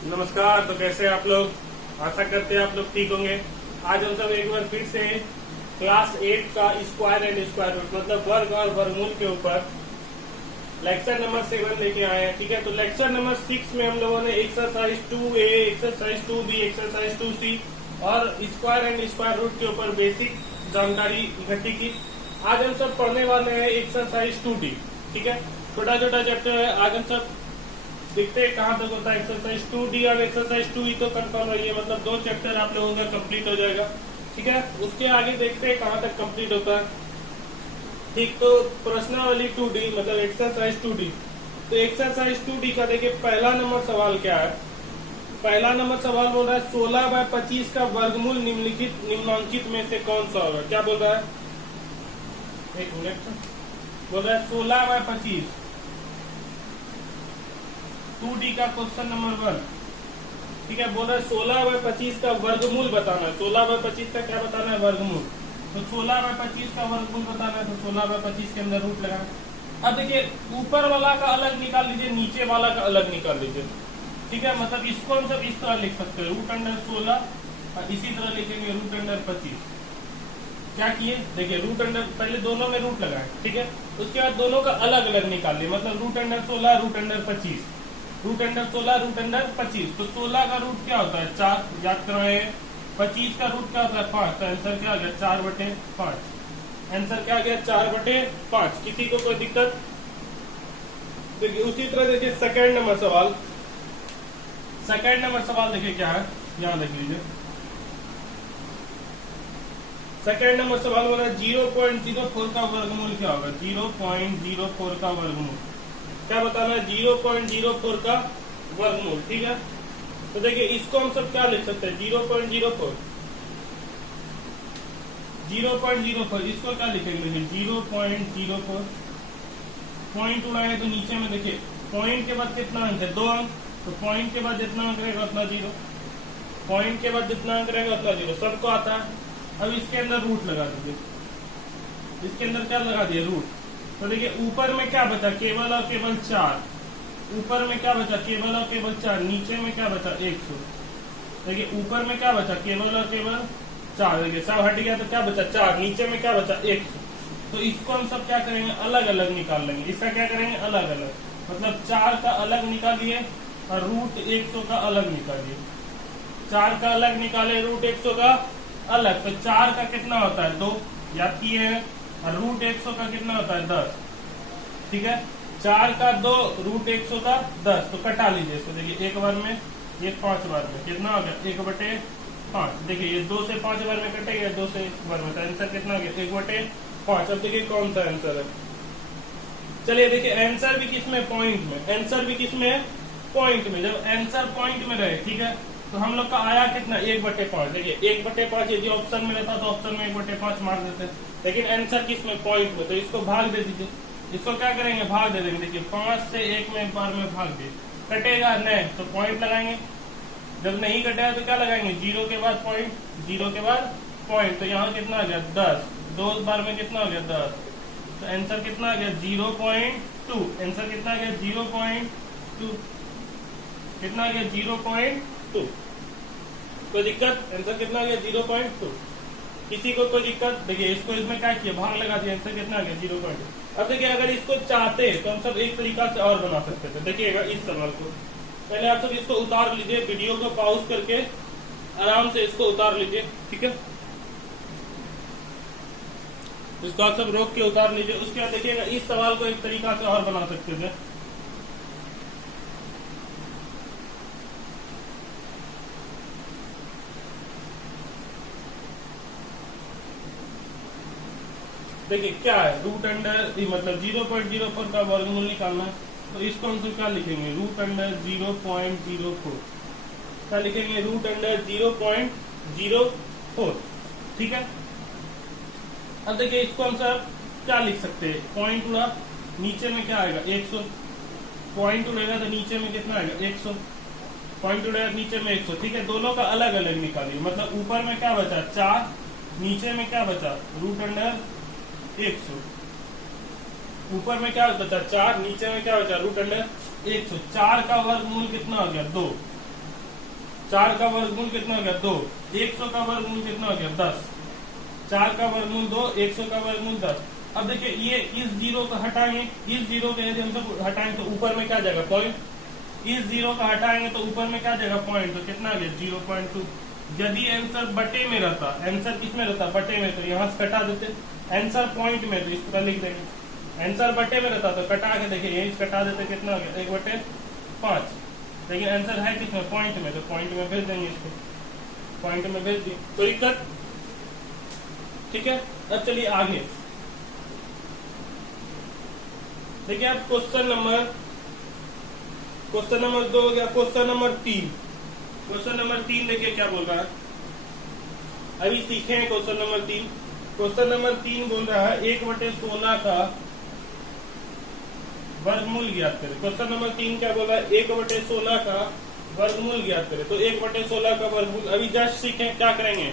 नमस्कार। तो कैसे हैं आप लोग? आशा करते हैं आप लोग ठीक होंगे। आज हम सब एक बार फिर से क्लास 8 का स्क्वायर एंड स्क्वायर रूट मतलब वर्ग और वर्गमूल के ऊपर लेक्चर नंबर 7 लेके आए हैं। ठीक है, तो लेक्चर नंबर 6 में हम लोगों ने exercise 2A, exercise 2B, exercise 2C और स्क्वायर एंड स्क्वायर रूट के ऊपर बेसिक जानकारी इकट्ठी की। आज हम सब पढ़ने वाले हैं एक्सरसाइज 2D। ठीक है, छोटा छोटा चैप्टर है। आज हम सब देखते हैं कहाँ तक होता है। एक्सरसाइज 2D और एक्सरसाइज 2E तो कंफर्म है, मतलब 2 चैप्टर आप लोगों का कंप्लीट हो जाएगा। ठीक है, उसके आगे देखते हैं कहाँ तक कंप्लीट होता है। ठीक, तो प्रश्नावली 2D मतलब एक्सरसाइज 2D। तो एक्सरसाइज 2D का देखिए पहला नंबर सवाल क्या है। पहला नंबर सवाल बोल रहा है 16/25 का वर्गमूल निम्नांकित में से कौन सा होगा। क्या बोल रहा है? एक मिनट। बोल रहा है 16/25 2D का क्वेश्चन नंबर 1। ठीक है, बोल रहा है 16/25 का वर्गमूल बताना है। 16/25 का क्या बताना है? वर्गमूल। तो 16/25 का वर्गमूल बताना है, तो 16/25 के अंदर रूट लगाना। अब देखिए ऊपर वाला का अलग निकाल लीजिए, नीचे वाला का अलग निकाल लीजिए। ठीक है, मतलब इसको हम सब इस तरह लिख सकते हैं, √16 और इसी तरह लिखेंगे √25। क्या किए? देखिए √, पहले दोनों में रूट लगाए। ठीक है, उसके बाद दोनों का अलग अलग निकाल लिए, मतलब √16 √25, √16 √25। तो 16 का रूट क्या होता है? 4, याद करवाए। 25 का रूट क्या होता है? 5। तो आंसर क्या आ गया? 4/5। आंसर क्या आ गया? 4/5। किसी को कोई दिक्कत? देखिए उसी तरह देखिए सेकंड नंबर सवाल। सेकंड नंबर सवाल देखिए क्या है, यहाँ देख लीजिए। सेकंड नंबर सवाल हो रहा है 0.04 का वर्गमूल क्या होगा। 0.04 का वर्गमूल क्या बताना है? 0.04 का वर्गमूल। ठीक है, तो देखिए इसको हम सब क्या लिख सकते हैं? 0.04 इसको क्या लिखेंगे? देखिए 0.04 पॉइंट उड़ाए तो नीचे में देखिए पॉइंट के बाद कितना अंक है? 2 अंक। तो पॉइंट के बाद जितना अंक रहेगा उतना 0, पॉइंट के बाद जितना अंक रहेगा उतना 0, सबको आता है। अब इसके अंदर रूट लगा दीजिए। इसके अंदर क्या लगा दिए? रूट। तो देखिए ऊपर में क्या बचा? केवल और केवल 4। ऊपर में क्या बचा? केवल और केवल 4। नीचे में क्या बचा? 100। देखिए ऊपर में क्या बचा? केवल और केवल 4। देखिए सब हट गया तो क्या बचा? 4। नीचे में क्या बचा? 100। तो इसको हम सब क्या करेंगे? अलग अलग निकाल लेंगे। इसका क्या करेंगे? अलग अलग, मतलब 4 का अलग निकालिए और √100 का अलग निकालिए। 4 का अलग निकाले, √100 का अलग। तो 4 का कितना होता है? 2, याद किए हैं। और √100 का कितना होता है? 10। ठीक है, 4 का 2, √100 का 10। तो कटा लीजिए इसको। देखिए एक बार में, ये 5 बार में कितना हो गया? 1/5। देखिए ये 2 से 5 बार में कटेगा, 2 से 1 बार में। तो आंसर कितना हो गया? 1/5। अब देखिए कौन सा आंसर है। चलिए देखिए आंसर भी किस में? पॉइंट में। आंसर भी किस में है? पॉइंट में। जब आंसर पॉइंट में रहे, ठीक है, तो हम लोग का आया कितना? 1/5। देखिए 1/5 यदि ऑप्शन में रहता तो ऑप्शन में 1/5 मार देते, लेकिन आंसर किस में? पॉइंट में। तो इसको भाग दे दीजिए। इसको क्या करेंगे? भाग दे देंगे। देखिए 5 से 1 में एक बार में भाग दिए, कटेगा नहीं तो पॉइंट लगाएंगे। जब नहीं कटेगा तो क्या लगाएंगे? 0 के बाद पॉइंट, 0 के बाद पॉइंट। तो यहाँ कितना आ गया? 10। 2 बार में कितना हो गया? 10। तो आंसर कितना आ गया? 0.2। आंसर कितना आ गया? 0.2। कितना आ गया? 0.2। कोई दिक्कत? आंसर कितना आ गया? 0.2। किसी को कोई दिक्कत? देखिए इसको इसमें क्या किया? भाग लगा दिया। आंसर कितना आ गया? 0.2। अब देखिए अगर इसको चाहते तो हम सब एक तरीका से और बना सकते थे। देखिएगा इस सवाल को, पहले आप सब इसको उतार लीजिए, वीडियो को पॉज करके आराम से इसको उतार लीजिए। ठीक है, इसको आप सब रोक के उतार लीजिए। उसके बाद देखिएगा इस सवाल को एक तरीका से और बना सकते थे। देखिए क्या है? मतलब 0.04 का वर्गमूल निकालना है। तो इसको हम सब क्या लिखेंगे? √0.04। क्या लिखेंगे? √0.04। ठीक है, अब देखिए इसको हम सब क्या लिख सकते हैं? पॉइंट उड़ा, नीचे में क्या आएगा? 100। पॉइंट उड़ेगा तो नीचे में कितना आएगा? 100। पॉइंट उड़ेगा नीचे में 100। ठीक है, दोनों का अलग अलग निकालिए। मतलब ऊपर में क्या बचा? 4। नीचे में क्या बचा? √100। ऊपर में क्या बचा? 4, नीचे में क्या बचा? √100। 4 का वर्गमूल कितना हो गया? 2। 4 का वर्गमूल कितना हो गया 2, 100 का वर्गमूल कितना हो गया 10, 4 का वर्गमूल 2, 100 का वर्गमूल 10। अब देखिए ये इस जीरो को हटाएंगे, इस जीरो को यदि हम सब हटाएंगे तो ऊपर में क्या जाएगा पॉइंट, इस जीरो का हटाएंगे तो ऊपर में क्या जाएगा पॉइंट, तो कितना आ गया 0.2। यदि आंसर बटे में रहता, आंसर किस में रहता बटे में, तो यहाँ से कटा देते, आंसर पॉइंट में तो इस तरह लिख देंगे। आंसर बटे में रहता तो कटा के देखिए यही कटा देते, कितना हो गया 1/5। लेकिन आंसर है किसमें पॉइंट में, तो पॉइंट में भेज देंगे इसको, पॉइंट में भेज दिए, कोई दिक्कत, ठीक है। अब चलिए आगे देखिए आप क्वेश्चन नंबर 2 हो गया। क्वेश्चन नंबर 3 देखिए क्या बोल रहा है, अभी सीखे हैं क्वेश्चन नंबर 3। क्वेश्चन नंबर 3 बोल रहा है 1/16 का वर्गमूल ज्ञात करें। क्वेश्चन नंबर 3 क्या बोल रहा है 1/16 का वर्गमूल ज्ञात करें। तो 1/16 का वर्गमूल अभी जस्ट सीखे, क्या करेंगे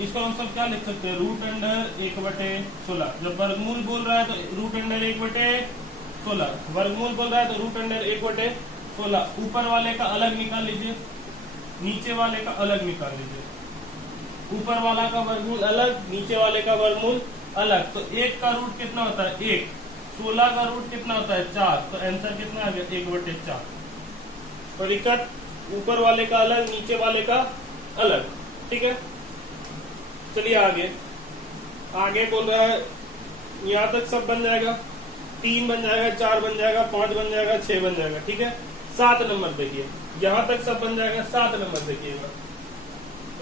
इसको हम सब क्या लिख सकते हैं, रूट अंडर 1/16। जब वर्गमूल बोल रहा है तो रूट अंडर 1/16, वर्गमूल बोल रहा है तो रूट अंडर 1/16। ऊपर वाले का अलग निकाल लीजिए, नीचे वाले का अलग निकाल लीजिए। ऊपर वाला का वर्गमूल अलग, नीचे वाले का वर्गमूल अलग। तो 1 का रूट कितना होता है 1, 16 का रूट कितना होता है 4, तो आंसर कितना आ गया 1/4। तो दिक्कत, ऊपर वाले का अलग, नीचे वाले का अलग, ठीक है। चलिए आगे बोल रहा है यहाँ तक सब बन जाएगा, 3 बन जाएगा, 4 बन जाएगा, 5 बन जाएगा, 6 बन जाएगा, ठीक है। 7 नंबर देखिए, यहाँ तक सब बन जाएगा। 7 नंबर देखिएगा,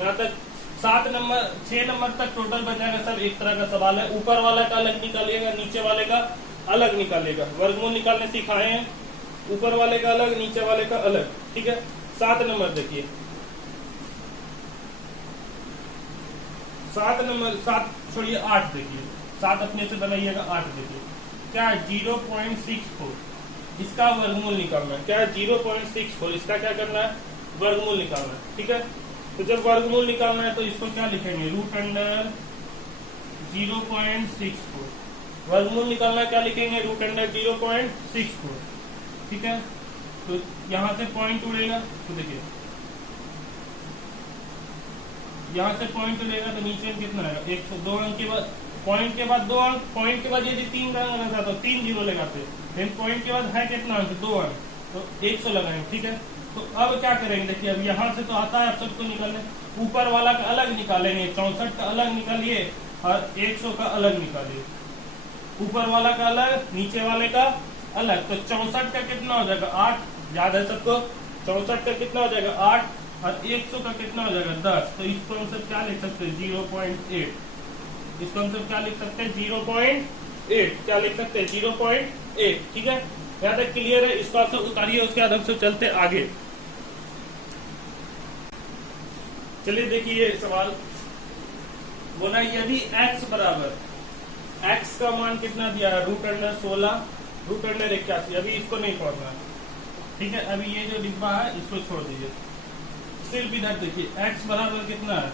यहाँ तक 7 नंबर, 6 नंबर तक टोटल बन जाएगा। सब एक तरह का सवाल है, ऊपर वाला का अलग निकालिएगा, नीचे वाले का अलग निकालिएगा। वर्गमूल निकालने सिखाए हैं, ऊपर वाले का अलग, नीचे वाले का अलग, ठीक है। 7 नंबर देखिए, 7 छोड़िए 8 देखिए, 7 अपने से बनाइएगा। 8 देखिए क्या है 0.64, इसका वर्गमूल निकालना है। क्या है 0.64, इसका क्या करना है वर्गमूल निकालना है, ठीक है। तो जब वर्गमूल निकालना है तो इसको क्या लिखेंगे, रूट अंडर 0.64। वर्गमूल निकालना क्या लिखेंगे, रूट अंडर 0.64, ठीक है। तो यहाँ से पॉइंट उड़ेगा, तो देखिए यहाँ से पॉइंट लेगा तो नीचे कितना आएगा 102 अंक के बाद, पॉइंट के बाद 2 अंक, पॉइंट के बाद यदि 3 का अंक था तो 3 जीरो लगाते, लेकिन पॉइंट के बाद है कितना अंक 2 अंक, तो 100 लगाएंगे, ठीक है। तो अब क्या करेंगे देखिए, अब यहाँ से तो आता है, अब सबको निकालने, ऊपर वाला का अलग निकालेंगे, 64 का अलग निकालिए और 100 का अलग निकालिए। ऊपर वाला का अलग, नीचे वाले का अलग, तो 64 का कितना हो जाएगा 8, याद है सबको, 64 का कितना हो जाएगा 8 और 100 का कितना हो जाएगा 10। तो इसको हम सब क्या लिख सकते हैं 0.8, इसको हम सब क्या लिख सकते हैं 0.8, क्या लिख सकते हैं 0.8, ठीक है। यहाँ तक क्लियर है, इसको आप सब उतारिए, उसके बाद हम सब चलते आगे। चलिए देखिए ये सवाल बोला, यदि x बराबर, x का मान कितना दिया है रूट अंडर 16, रूट अंडर 81, अभी इसको नहीं पढ़ना है, ठीक है। अभी ये जो डिब्बा है इसको छोड़ दीजिए, सिर्फ इधर देखिए x बराबर कितना है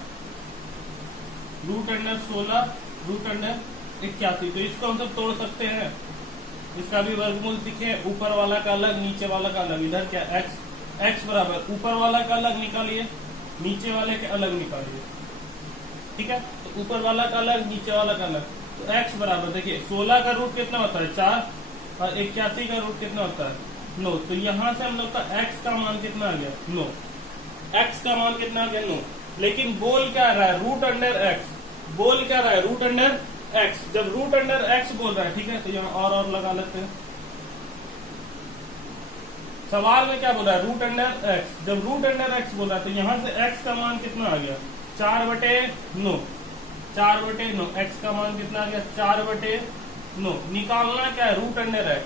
रूट अंडर 16, रूट अंडर 81। तो इसको हम सब तोड़ सकते हैं, इसका भी वर्गमूल सीखे, ऊपर वाला का अलग, नीचे वाला का अलग। इधर क्या x बराबर ऊपर वाला का अलग निकालिए, नीचे वाले के अलग निकालिए, ठीक है। तो ऊपर वाला का अलग, नीचे वाला का अलग। तो x बराबर देखिए 16 का रूट कितना होता है 4 और 81 का रूट कितना होता है 9। तो यहाँ से हम लोग का x का मान कितना आ गया 9, x का मान कितना आ गया 9। लेकिन बोल क्या रहा है रूट अंडर x, बोल क्या रहा है रूट अंडर x। जब रूट अंडर x बोल रहा है, ठीक है, तो यहाँ और लगा लेते हैं। सवाल में क्या बोल रहा है रूट अंडर x, जब रूट अंडर x बोल रहा है तो यहाँ से x का मान कितना आ गया 4/9, 4/9, x का मान कितना आ गया 4/9। निकालना क्या है रूट अंडर x,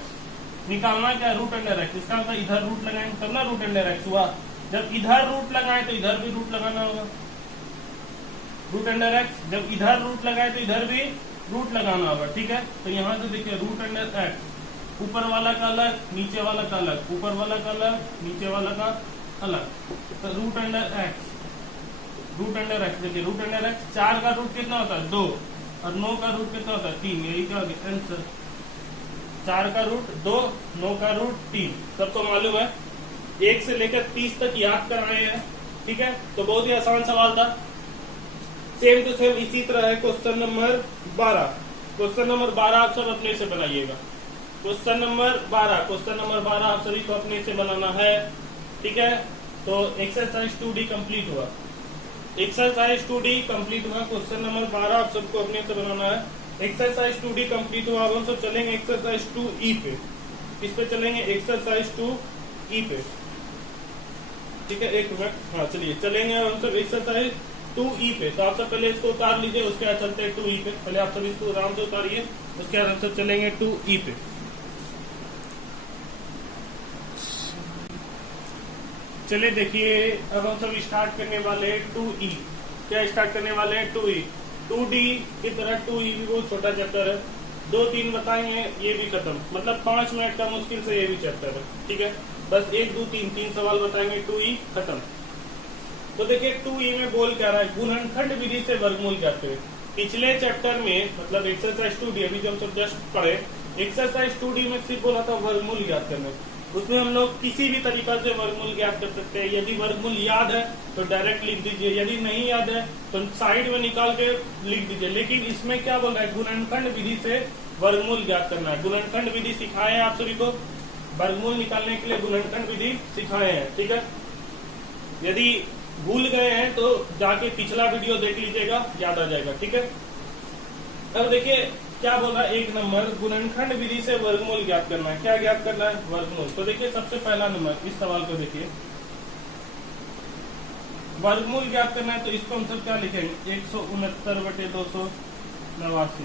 निकालना क्या है रूट अंडर x। इसका मतलब इधर रूट लगाएंगे तब ना रूट अंडर x हुआ, जब इधर रूट लगाए तो इधर भी रूट लगाना होगा, रूट अंडर x। जब इधर रूट लगाए तो इधर भी रूट लगाना होगा, ठीक है। तो यहाँ से देखिए रूट अंडर x, ऊपर वाला का अलग, नीचे वाला का अलग, ऊपर वाला का अलग, नीचे वाला का अलग। तो root under x, root under x देखिए रूट अंडर x, 4 का रूट कितना होता है 2 और 9 का रूट कितना होता है 3, यही क्या आंसर। 4 का रूट 2, 9 का रूट 3, सबको मालूम है। 1 से लेकर 30 तक याद कराए हैं, ठीक है, तो बहुत ही आसान सवाल था। सेम टू सेम इसी तरह है क्वेश्चन नंबर 12। क्वेश्चन नंबर 12 आप सब अपने से बनाइएगा। क्वेश्चन नंबर 12 आप सभी को अपने से बनाना है, ठीक है। तो एक्सरसाइज 2D कंप्लीट हुआ। एक्सरसाइज 2D कंप्लीट हुआ। क्वेश्चन नंबर 12 आप सबको अपने से बनाना है। एक्सरसाइज 2D कंप्लीट हुआ। अब हम सब चलेंगे एक्सरसाइज 2E पे। किस पे चलेंगे? एक्सरसाइज 2E पे, ठीक है। एक मिनट, हाँ चलिए चलेंगे हम सब एक्सरसाइज 2E पे। तो आप सब पहले इसको उतार लीजिए, उसके बाद चलते हैं 2E पे। पहले आप सब इसको आराम से उतारिए, उसके बाद हम सब चलेंगे 2E पे। चलिए देखिए, अब हम सब स्टार्ट करने वाले हैं 2E। क्या स्टार्ट करने वाले हैं? 2E। 2D की तरह 2E भी बहुत छोटा चैप्टर है। 2-3 बताएंगे, ये भी खत्म। मतलब 5 मिनट का मुश्किल से ये भी चैप्टर है, ठीक है। बस 1 2 3 सवाल बताएंगे, 2E खत्म। तो देखिए 2E में बोल क्या रहा है? गुणनखंड विधि से वर्गमूल ज्ञात करें। पिछले चैप्टर में मतलब एक्सरसाइज 2D, अभी जो हम सब जस्ट पढ़े, एक्सरसाइज 2D में सिर्फ बोला था वर्गमूल ज्ञात करने। उसमें हम लोग किसी भी तरीका से वर्गमूल ज्ञात कर सकते हैं। यदि वर्गमूल याद है तो डायरेक्ट लिख दीजिए, यदि नहीं याद है तो साइड में निकाल के लिख दीजिए। लेकिन इसमें क्या बोल रहा है? गुणनखंड विधि से वर्गमूल ज्ञात करना है। गुणनखंड विधि सिखाए हैं आप सभी को, वर्गमूल निकालने के लिए गुणनखंड विधि सिखाए हैं, ठीक है। यदि भूल गए हैं तो जाके पिछला वीडियो देख लीजिएगा, याद आ जाएगा, ठीक है। अब देखिए क्या बोल रहा है? 1 नंबर, गुणनखंड विधि से वर्गमूल ज्ञात करना है। क्या ज्ञात करना है? वर्गमूल। तो देखिए सबसे पहला नंबर, इस सवाल को देखिए, वर्गमूल ज्ञात करना है। तो इसको हम सब क्या लिखेंगे? 169/289।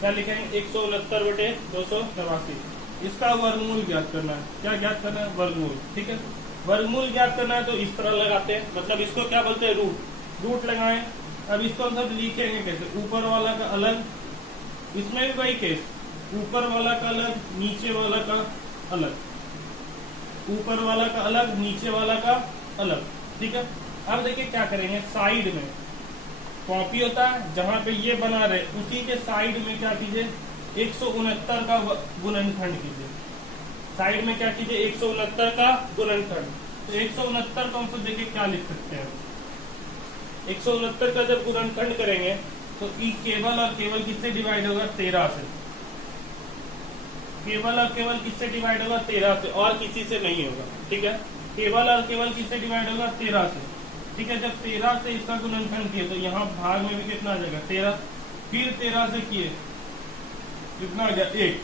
क्या लिखेंगे? 169/289। इसका वर्गमूल ज्ञात करना है। क्या ज्ञात करना है? वर्गमूल, ठीक है। वर्गमूल ज्ञात करना है तो इस तरह लगाते हैं, मतलब इसको क्या बोलते हैं? रूट। रूट लगाएं। अब इसको हम सब लिखेंगे कैसे? ऊपर वाला का अलग, इसमें भी वही केस, ऊपर वाला का अलग, नीचे वाला का अलग, ऊपर वाला का अलग, नीचे वाला का अलग, ठीक है। अब देखिए क्या करेंगे, साइड में कॉपी होता है, जहां पे ये बना रहे उसी के साइड में क्या कीजिए? 169 का गुणनखंड कीजिए। साइड में क्या कीजिए? 169 का गुणनखंड। तो 169 को हम सब देखिए क्या लिख सकते हैं? 169 का जब गुणनखंड करेंगे तो ई केवल और केवल किससे डिवाइड होगा? 13 से। केवल और केवल किससे डिवाइड होगा? 13 से, और किसी से नहीं होगा, ठीक है। केवल और केवल किससे डिवाइड होगा? 13 से, ठीक है। जब 13 से इसका गुणनखंड किए तो यहाँ भाग में भी कितना आ जाएगा? 13। फिर 13 से किए कितना आ गया? 1,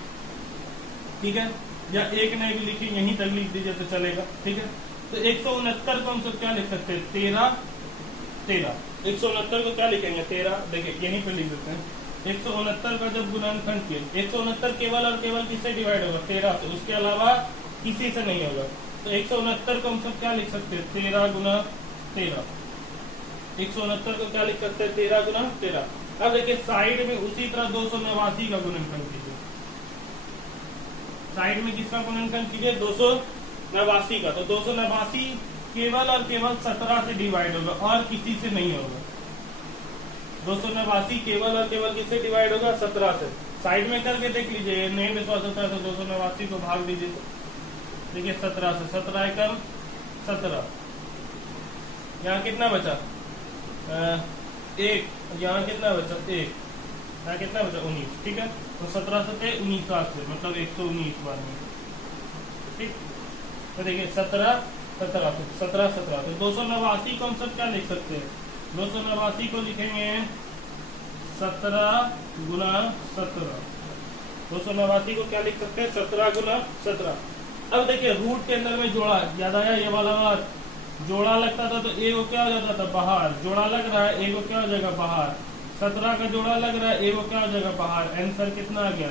ठीक है। या 1 नहीं भी लिखी, यहीं तक लिख दीजिए तो चलेगा, ठीक है। तो 169 को हम सब क्या लिख सकते हैं? 13 13। 169 को क्या लिखेंगे? 13। देखिए यहीं पे लिख देते हैं। 169 का जब गुणनखंड किए, 169 केवल और केवल किससे डिवाइड होगा? 13 से, उसके अलावा किसी से नहीं होगा। तो 169 को हम सब क्या लिख सकते हैं? 13 गुना 13। 169 को क्या लिख सकते हैं? 13 गुना 13। अब देखिए साइड में उसी तरह 289 का गुणनखंड कीजिए। साइड में किसका गुणनखंड कीजिए? 289 का। तो 289 केवल और केवल 17 से डिवाइड होगा और किसी से नहीं होगा। 289 केवल और केवल किससे डिवाइड होगा? 17 से। साइड में करके देख लीजिए, नहीं विश्वास होता है तो 289 को भाग दीजिए। देखिए 17 से, 17 एकम 17। यहाँ कितना बचा? 1। यहाँ कितना बचा? 1। यहाँ कितना बचा? 19, ठीक है। तो 17 से 19 से मतलब 119 बार में, ठीक। तो देखिए 17 17 तो 289 को हम सब क्या लिख सकते हैं? 289 को लिखेंगे 17 गुना 17। 289 को क्या लिख सकते हैं? 17 गुना 17। अब देखिए रूट के अंदर में जोड़ा, याद आया ये वाला बात? जोड़ा लगता था तो ए को क्या हो जाता था? बाहर। जोड़ा लग रहा है, ए को क्या हो जाएगा? बाहर। 17 का जोड़ा लग रहा है, ए को क्या हो जाएगा? बाहर। आंसर कितना आ गया?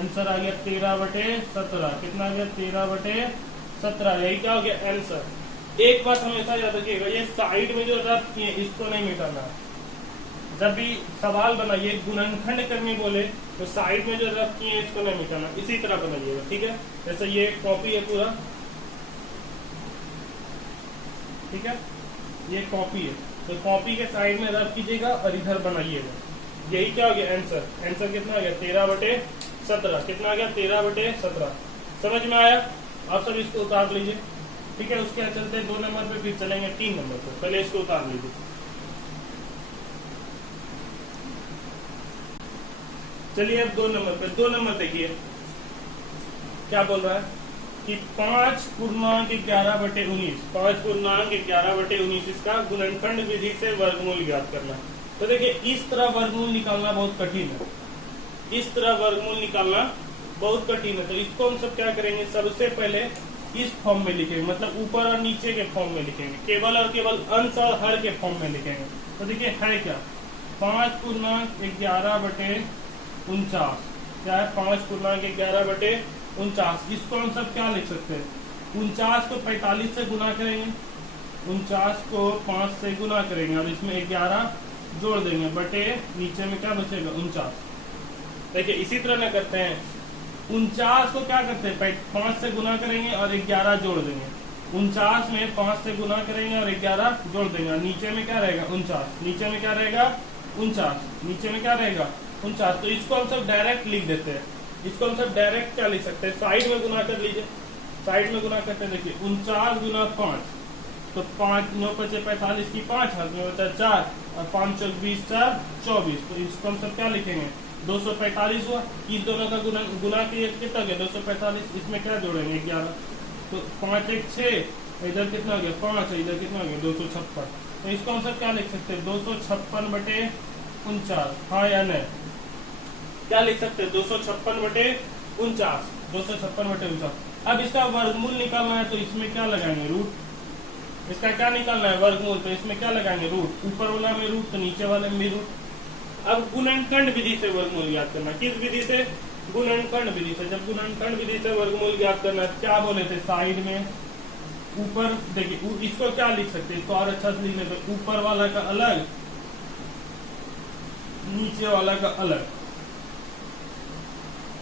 आंसर आ गया 13/17। कितना आ गया? 13/17। यही क्या हो गया? आंसर। एक बात हमेशा याद रखिएगा, ये साइड में जो रफ किए इसको नहीं मिटाना। जब भी सवाल बनाइए, गुणनखंड करने बोले तो साइड में जो रफ किए इसको नहीं मिटाना, इसी तरह बनाइएगा, ठीक है। जैसे ये कॉपी है पूरा, ठीक है, ये कॉपी है तो कॉपी के साइड में रफ कीजिएगा और इधर बनाइएगा। यही क्या हो गया? आंसर। आंसर कितना आ गया? 13/17। कितना आ गया? 13/17। समझ में आया? आप सब इसको उतार लीजिए। ठीक है, उसके बाद चलते हैं 2 नंबर पे, फिर चलेंगे 3 नंबर पे। पहले इसको उतार लीजिए। चलिए अब 2 नंबर पे, 2 नंबर देखिए क्या बोल रहा है कि 5.11/19, 5.11/19 इसका गुणनखंड विधि से वर्गमूल ज्ञात करना। तो देखिए इस तरह वर्गमूल निकालना बहुत कठिन है, इस तरह वर्गमूल निकालना बहुत कठिन है। तो इसको हम सब क्या करेंगे, सबसे पहले इस फॉर्म में लिखेंगे, मतलब ऊपर और नीचे के फॉर्म में लिखेंगे, केवल और केवल अंश और हर के फॉर्म में लिखेंगे। तो देखिए है क्या, 5.11/49, क्या है 5.11/49। इसको हम सब क्या लिख सकते हैं, 49 को 45 से गुना करेंगे, 49 को 5 से गुना करेंगे और इसमें 11 जोड़ देंगे, बटे नीचे में क्या बचेगा 49। देखिए इसी तरह ना करते हैं, 49 को क्या करते हैं 5 से गुना करेंगे और 11 जोड़ देंगे, 49 में 5 से गुना करेंगे और 11 जोड़ देंगे, नीचे में क्या रहेगा 49, नीचे में क्या रहेगा 49, नीचे में क्या रहेगा 49। तो इसको हम सब डायरेक्ट लिख देते हैं, इसको हम सब डायरेक्ट क्या लिख सकते हैं, साइड में गुना कर लीजिए, साइड में गुना करते हैं। देखिए 49 गुना 5, तो 5 9 5 45 की 5 हाथ में बचा 4 और 5 चौक 20 4 24। तो इसको हम सब क्या लिखेंगे 245 हुआ। इस दोनों का गुना कितना गया 245, इसमें क्या जोड़ेंगे 11, तो 5 1 6, इधर कितना हो गया 5, इधर कितना हो गया 256। तो इसको हम सब क्या लिख सकते हैं 256/49, हाँ या नहीं, क्या लिख सकते हैं 256/49, 256/49। अब इसका वर्गमूल निकालना है तो इसमें क्या लगाएंगे रूट, इसका क्या निकालना है वर्गमूल, तो इसमें क्या लगाएंगे रूट, ऊपर वाला में रूट तो नीचे वाले में भी रूट। अब गुणनखंड विधि से वर्गमूल ज्ञात करना, किस विधि से, गुणनखंड विधि से। जब गुणनखंड विधि से वर्गमूल ज्ञात करना क्या बोले थे, साइड में ऊपर देखिए इसको क्या लिख सकते हैं, इसको और अच्छा से लिख लेते, ऊपर वाला का अलग नीचे वाला का अलग,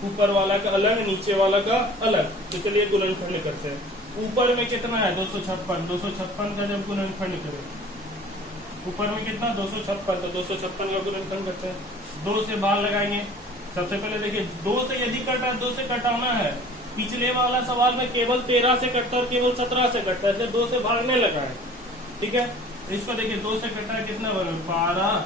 ऊपर वाला का अलग नीचे वाला का अलग। तो चलिए गुणनखंड करते हैं। ऊपर में कितना है 256, 256 का जब गुणनखंड करें, ऊपर में कितना 256, तो 256 का गुणनखंड करते हैं। 2 से भाग लगाएंगे, सबसे पहले देखिए 2 से यदि कटा 2 से कटाना है, पिछले वाला सवाल में केवल 13 से कटता और केवल 17 से कटता है, 2 से भागने लगा है, ठीक है। इसको देखिए 2 से कटा है कितना बार में 12,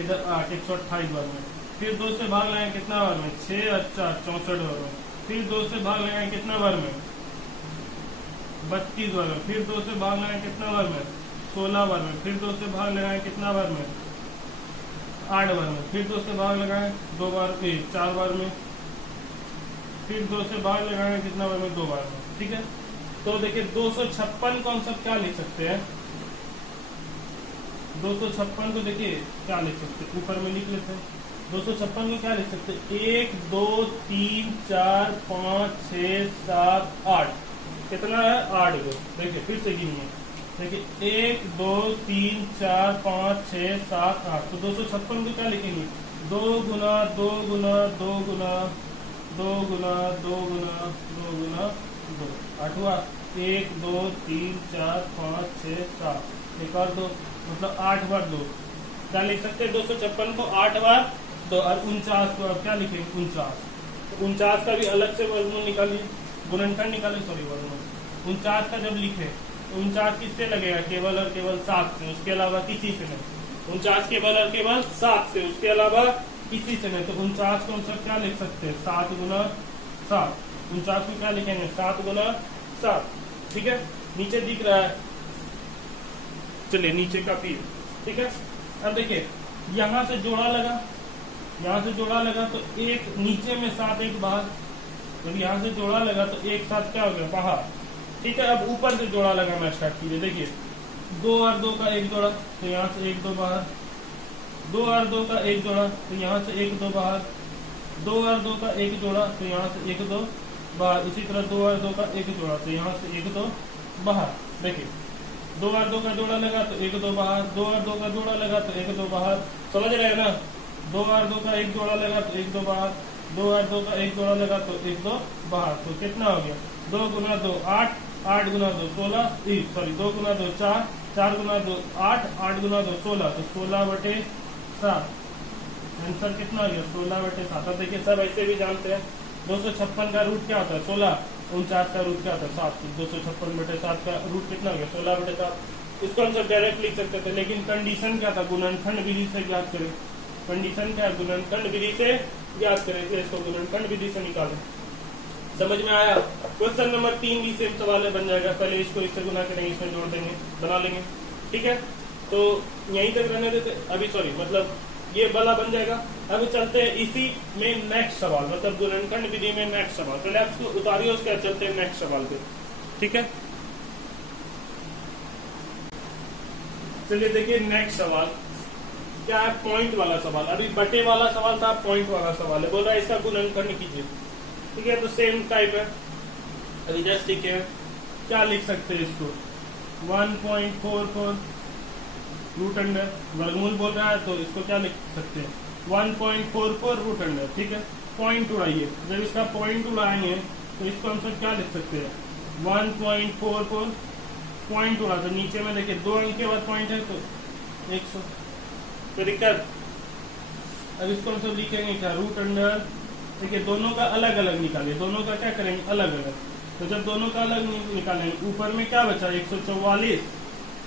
इधर 8 128 बार में, फिर 2 से भाग लगाए कितना बार में 6 अच्छा 64 बार में, फिर 2 से भाग लगाए कितना बार में 32 बार में, फिर 2 से भाग लगाए कितना बार में 16 बार में, फिर 2 से भाग लगाए कितना बार में 8 बार में, फिर 2 से भाग लगाए 2 बार 4 बार में, फिर 2 से भाग लगाए कितना बार में 2 बार में, ठीक है। तो देखिए 256 को हम सब क्या लिख सकते हैं, 256 को देखिए क्या लिख सकते हैं, ऊपर में लिख लेते हैं। 256 को क्या लिख सकते हैं 1 2 3 4 5 6 7 8, कितना है 8 को। देखिए फिर से गिनिए, देखिए 1 2 3 4 5 6 7 8। तो 256 को क्या लिखेंगे 2 गुना 2 गुना 2 गुना 2 गुना 2 गुना 2 गुना 2, 8 हुआ। 1 2 3 4 5 6 7, एक और 2, मतलब 8 बार 2 क्या लिख सकते हैं 256 को 8 बार 2 और 49 को अब क्या लिखेंगे 49। तो 49 का भी अलग से वर्गमूल निकालिए, गुणनखंड निकालिए, सॉरी वर्गमूल। 49 का जब लिखे तो 49 किससे लगेगा केवल और केवल 7 से, उसके अलावा किसी से नहीं। 49 केवल और केवल 7 से, उसके अलावा किसी से नहीं। तो 49 को हम सब क्या लिख सकते हैं 7 गुना 7, 49 को क्या लिखेंगे 7 गुना 7, ठीक है। नीचे दिख रहा है, चलिए नीचे का पी, ठीक है। अब देखिए यहाँ से जोड़ा लगा, यहाँ से जोड़ा लगा तो एक नीचे में 7 एक बाहर, तो यहाँ से जोड़ा लगा तो एक साथ क्या हो गया बाहर, ठीक है। अब ऊपर से जोड़ा लगाना स्टार्ट कीजिए, देखिए 2 और 2 का एक जोड़ा तो यहाँ से 1 2 बाहर, 2 और 2 का एक जोड़ा तो यहाँ से 1 2 बाहर, 2 और 2 का एक जोड़ा तो यहाँ से 1 2 बाहर, इसी तरह 2 और 2 का एक जोड़ा तो यहाँ से 1 2 बाहर। देखिए 2 और 2 का जोड़ा लगा तो 1 2 बाहर, 2 और 2 का जोड़ा लगा तो 1 2 बाहर, समझ रहे हैं ना। 2 और 2 का एक जोड़ा लगा तो 1 2 बाहर, 2 और 2 का एक जोड़ा लगा तो 1 2 बाहर। तो कितना हो गया 2 गुना 2 8, 8 गुना 2 16, सॉरी 2 गुना 2 4, 4 गुना 2 8, 8 गुना 2 16, तो 16/7। आंसर कितना हो गया 16/7। अब देखिए सब ऐसे भी जानते हैं 256 का रूट क्या होता है 16, 49 का रूट क्या था 7, 256/7 का रूट कितना हो गया 16/7। इसको हम सब डायरेक्ट लिख सकते थे, लेकिन कंडीशन क्या था, गुणनखंड विधि से ज्ञात करें। कंडीशन क्या है, गुणनखंड विधि से ज्ञात करें, तो इसको गुणनखंड विधि से निकालें। समझ में आया? क्वेश्चन नंबर 3 भी सेम सवाल बन जाएगा, पहले इसको इससे गुना करेंगे, इसमें जोड़ देंगे, बना लेंगे। ठीक है, तो यहीं तक रहने देते अभी, सॉरी मतलब ये वाला बन जाएगा। अब चलते हैं इसी में नेक्स्ट सवाल, मतलब गुणनखंड विधि में नेक्स्ट सवाल। पहले आप इसको उतारिए, उसके बाद चलते हैं नेक्स्ट सवाल पे। ठीक है, चलिए देखिए नेक्स्ट सवाल क्या है, पॉइंट वाला सवाल। अभी बटे वाला सवाल था, पॉइंट वाला सवाल है। बोल रहा है इसका गुणनखंड कीजिए। ठीक है, तो सेम टाइप है। अभी जस्ट ठीक है, क्या लिख सकते हैं इसको, 1.44 रूट अंडर, वर्गमूल बोल रहा है तो इसको क्या लिख सकते हैं 1.44 रूट अंडर। ठीक है, पॉइंट उड़ाइए, जब इसका पॉइंट उड़ाएंगे तो इसको हम सब क्या लिख सकते हैं 1.44 पॉइंट उड़ा, तो नीचे में देखिए 2 अंक के बाद पॉइंट है तो 100, तो दिक्कत। अब इसको हम सब लिखेंगे क्या, रूट अंडर। देखिए दोनों का अलग अलग निकालिए, दोनों का क्या करेंगे अलग अलग। तो जब दोनों का अलग निकालेंगे, ऊपर में क्या बचा 144,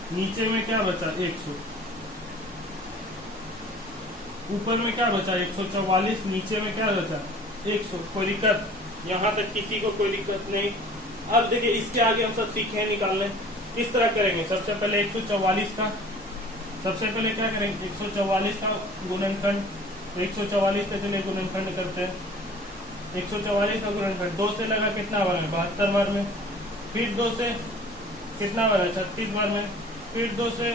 नीचे में क्या बचा 100। ऊपर में क्या बचा 144, नीचे में क्या बचा 100। कोई दिक्कत? यहाँ तक किसी को कोई दिक्कत नहीं। अब देखिए इसके आगे हम सब सीखे निकालने, किस तरह करेंगे। सबसे पहले 144 का, सबसे पहले क्या करेंगे 144 का गुणनखंड। तो 144 के चलिए गुणनखंड करते हैं। 144 का गुणनखंड 2 से लगा कितना बार में 72 बार में, फिर 2 से कितना बार है 36 बार में, फिर 2 से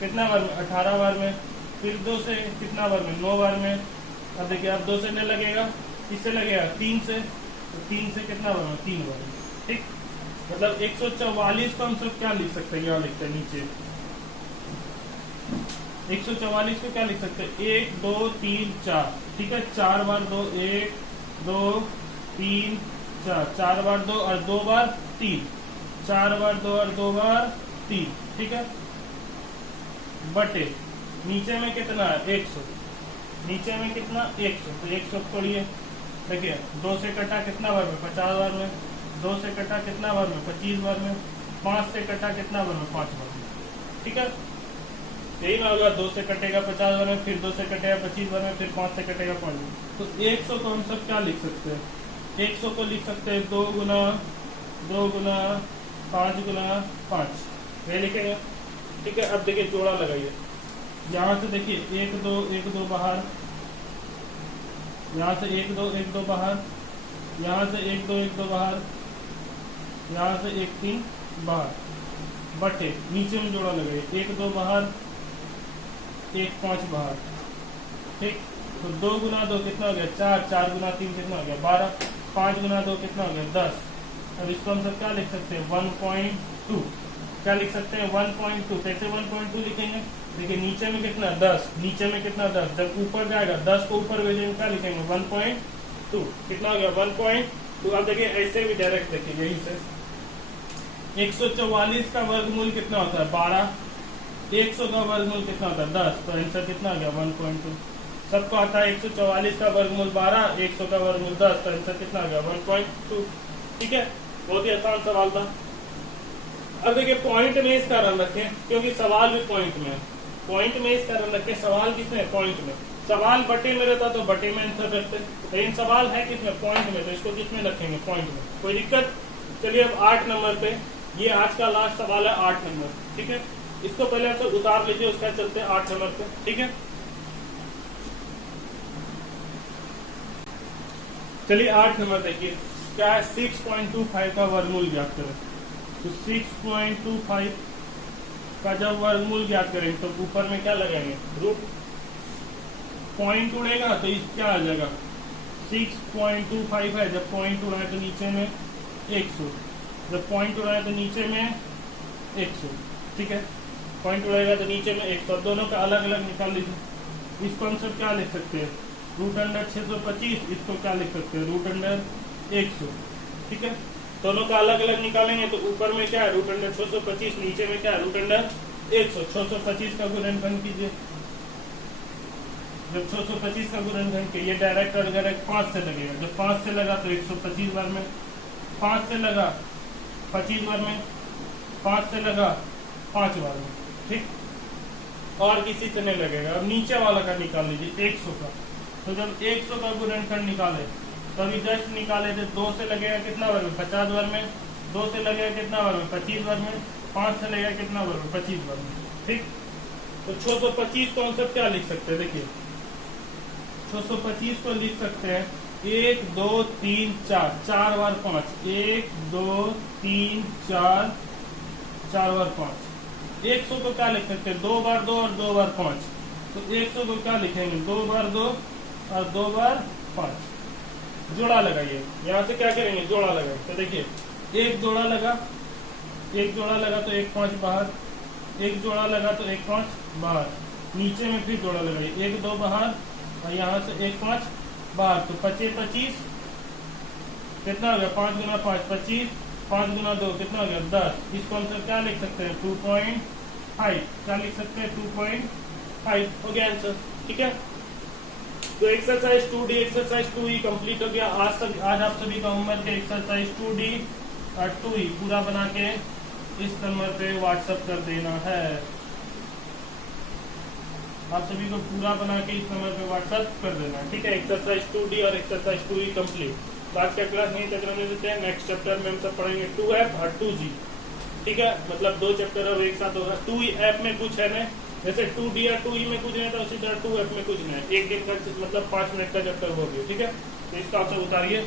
कितना बार में 18 बार में, फिर 2 से कितना बार में 9 बार में। अब देखिए अब 2 से नहीं लगेगा, इससे लगेगा 3 से, तो 3 से कितना बार में 3 बार में। ठीक, मतलब 144 को हम सब क्या लिख सकते हैं, यहाँ लिखते हैं नीचे 144 को क्या लिख सकते हैं 1 2 3 4। ठीक है, 4 बार 2, 1 2 3 4, 4 बार 2 और 2 बार 3, 4 बार 2 और 2 बार 3। ठीक है, बटे नीचे में कितना है 100, नीचे में कितना 100, तो 100 छोड़िए। देखिए 2 से कटा कितना बार में 50 बार में, 2 से कटा कितना बार में 25 बार में, 5 से कटा कितना बार में 5 बार में। ठीक है, यही ना होगा, 2 से कटेगा 50 बार में, फिर 2 से कटेगा 25 बार में, फिर 5 से कटेगा 5 बार। तो 100 को हम सब क्या लिख सकते हैं, 100 को लिख सकते हैं 2 गुना 5 गुना 5, ये लिखेंगे। ठीक है, अब देखिए जोड़ा लगाइए, यहाँ से देखिए 1 2 बाहर, यहाँ से 1 2 बाहर, यहाँ से 1 2 बाहर, यहाँ से 1 3 बाहर, बटे नीचे में जोड़ा लगाइए 1 2 बाहर, 1 5 बाहर। ठीक, तो 2 गुना 2 कितना हो गया 4, 4 गुना 3 कितना हो गया 12, 5 गुना 2 कितना हो गया 10। अब इसको हम सब क्या लिख सकते हैं 1.2, क्या लिख सकते हैं 1.2। कैसे 1.2 लिखेंगे, देखिए नीचे में कितना 10, नीचे में कितना 10, जब ऊपर जाएगा 10 को ऊपर भेजेंगे क्या लिखेंगे 1.2, कितना हो गया 1.2। अब देखिए ऐसे भी डायरेक्ट देखिए, यही से 144 का वर्गमूल कितना होता है 12, 100 का वर्गमूल कितना होता है 10, तो आंसर कितना आ गया 1.2। सबको आता है 144 का वर्गमूल 12, 100 का वर्गमूल 10, तो आंसर कितना आ गया 1.2। ठीक है, बहुत ही आसान सवाल था। अब देखिए पॉइंट में इसका रन रखें, क्योंकि सवाल भी पॉइंट में है। पॉइंट में इसका रन रखें, सवाल किसमें पॉइंट में। सवाल बटे में रहता तो बटे में आंसर रखते, लेकिन सवाल है किसमें पॉइंट में, तो इसको किसमें रखेंगे पॉइंट में। कोई दिक्कत? चलिए अब 8 नंबर पे, ये आज का लास्ट सवाल है 8 नंबर। ठीक है, इसको पहले आप उतार लीजिए, उसका चलते हैं 8 नंबर पे। ठीक है, चलिए 8 नंबर देखिए क्या है, 6.25 का वर्गमूल ज्ञात करें। तो 6.25 का जब वर्गमूल ज्ञात करेंगे तो ऊपर में क्या लगाएंगे रूट, पॉइंट उड़ेगा तो इस क्या आ जाएगा 6.25 है, जब पॉइंट उड़ाए तो नीचे में 100, जब पॉइंट उड़ाए तो नीचे में 100। ठीक है, पॉइंट उड़ाएगा तो नीचे में 100, दोनों का अलग अलग निकाल लीजिए। इसको हम सब क्या लिख सकते हैं रूट अंडर 625, इसको क्या लिख सकते हैं रूट अंडर 100। ठीक है, दोनों का अलग अलग निकालेंगे तो ऊपर में क्या है रूट अंडर 625, नीचे में क्या है रूट अंडर 100। 625 का गुणनखंड कीजिए, जब 625 का गुणनखंड कीजिए डायरेक्ट और डायरेक्ट 5 से लगेगा, जब 5 से लगा तो 125 बार में, 5 से लगा 25 बार में, 5 से लगा 5 बार में, ठीक। और किसी से नहीं लगेगा। अब नीचे वाला का निकाल लीजिए 100 का। तो जब 100 का गुणनखंड निकाले तो अभी जस्ट निकाले थे, 2 से लगेगा कितना बार में 50 बार में, 2 से लगेगा कितना बार में 25 बार में, 5 से लगेगा कितना बार में 25 बार में, ठीक। तो 625 को हम सब क्या लिख सकते हैं, देखिए 625 को लिख सकते हैं 1 2 3 4, 4 बार 5, 1 2 3 4, 4 बार 5। 100 को क्या लिख सकते हैं 2 बार 2 और 2 बार 5। तो 100 को क्या लिखेंगे 2 बार 2 और 2 बार 5। जोड़ा लगाइए, यहाँ से क्या करेंगे जोड़ा लगाइए। तो देखिए एक जोड़ा लगा, एक जोड़ा लगा तो 1 5 बाहर, एक जोड़ा लगा तो 1 5 बाहर, नीचे में फिर जोड़ा लगाइए 1 2 बाहर और यहाँ से 1 5 बाहर। तो 25 25 कितना हो गया 5 गुना 5 25, 5 गुना 2 कितना हो गया 10। इसको हम सब क्या लिख सकते हैं 2.5, क्या लिख सकते हैं 2.5 हो गया आंसर, ठीक है। तो exercise 2D exercise 2E complete हो गया। आज आप सभी का होमवर्क है एक्सरसाइज 2D और 2E पूरा बना के इस नंबर पे व्हाट्सएप कर देना है। आप सभी को पूरा बना के इस नंबर पे व्हाट्सएप कर देना है, ठीक है। एक्सरसाइज 2D और एक्सरसाइज 2E कंप्लीट। आज का क्लास नहीं तक रहने देते हैं, नेक्स्ट चैप्टर में हम सब पढ़ेंगे 2F और 2G, ठीक है। मतलब 2 चैप्टर अब एक साथ होगा। 2F में कुछ है ना, जैसे 2D या 2E में कुछ नहीं था उसी तरह 2F में कुछ नहीं, एक दिन का मतलब 5 मिनट का चैप्टर हो गया, ठीक है। तो इसका आप सब उतारिए।